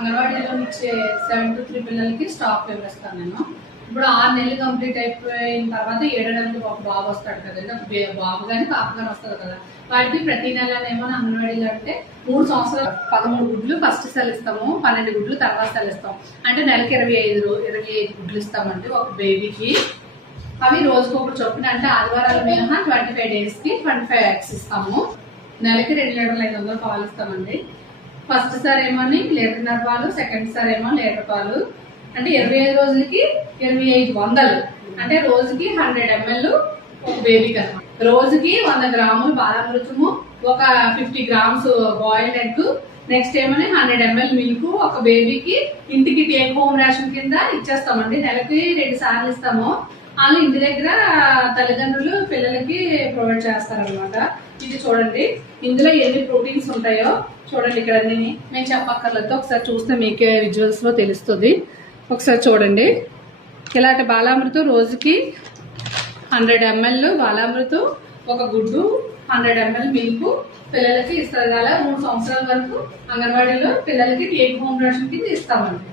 అంగన్వాడీలో ఇచ్చే 7 to 3 పిల్లలకి stock వివరిస్తాను నేను. ఇప్పుడు 6 నెలలు కంప్లీట్ అయిపోయిన తర్వాత 7 నెలలకు ఒక బాబు వస్తాడు కదండి, బాబు కానీ పాప కానీ వస్తుంది కదా. వాటికి ప్రతి నెలనేమో అంగన్వాడీలో అంటే 3 సంవత్సరాలు 13 గుడ్లు ఫస్ట్ సెల్ ఇస్తాము, 12 గుడ్లు తర్వాత సెల్ ఇస్తాం. అంటే నెలకి 25 గుడ్లు ఇస్తామండి ఒక బేబీకి. అవి రోజుకొకటి చొప్పున, అంటే ఆదివారాల మినహా 25 డేస్కి 25 eggs ఇస్తాము. నెలకి 2 లీటర్లు 500 పాలు ఇస్తామండి. ఫస్ట్ సార్ ఏమో 1.5 లీటర్ పాలు, సెకండ్ సార్ ఏమో 1 లీటర్ పాలు. అంటే 25 రోజులకి 2500, అంటే రోజుకి 100 ml ఒక బేబీకి అనమాట. రోజుకి 100 గ్రాములు బాలామృతము, ఒక 50 grams బాయిల్డ్ ఎగ్, నెక్స్ట్ ఏమని 100 ml మిల్క్ ఒక బేబీకి ఇంటికి టేక్ హోమ్ రేషన్ కింద ఇచ్చేస్తామండి. నెలకి 2 సార్లు ఇస్తాము. వాళ్ళు ఇంటి దగ్గర తల్లిదండ్రులు పిల్లలకి ప్రొవైడ్ చేస్తారనమాట. ఇది చూడండి, ఇందులో ఎన్ని ప్రోటీన్స్ ఉంటాయో చూడండి. ఇక్కడ అన్ని మేము చెప్పక్కర్లేదు, ఒకసారి చూస్తే మీకే విజువల్స్ లో తెలుస్తుంది. ఒకసారి చూడండి, ఇలాంటి బాలామృతం రోజుకి 100 ml బాలామృతం, ఒక గుడ్డు, 100 ml మిల్క్ పిల్లలకి ఇస్తారు. అలా 3 సంవత్సరాల వరకు అంగన్వాడీలో పిల్లలకి టేక్ హోమ్ రేషన్ కింద ఇస్తామండి.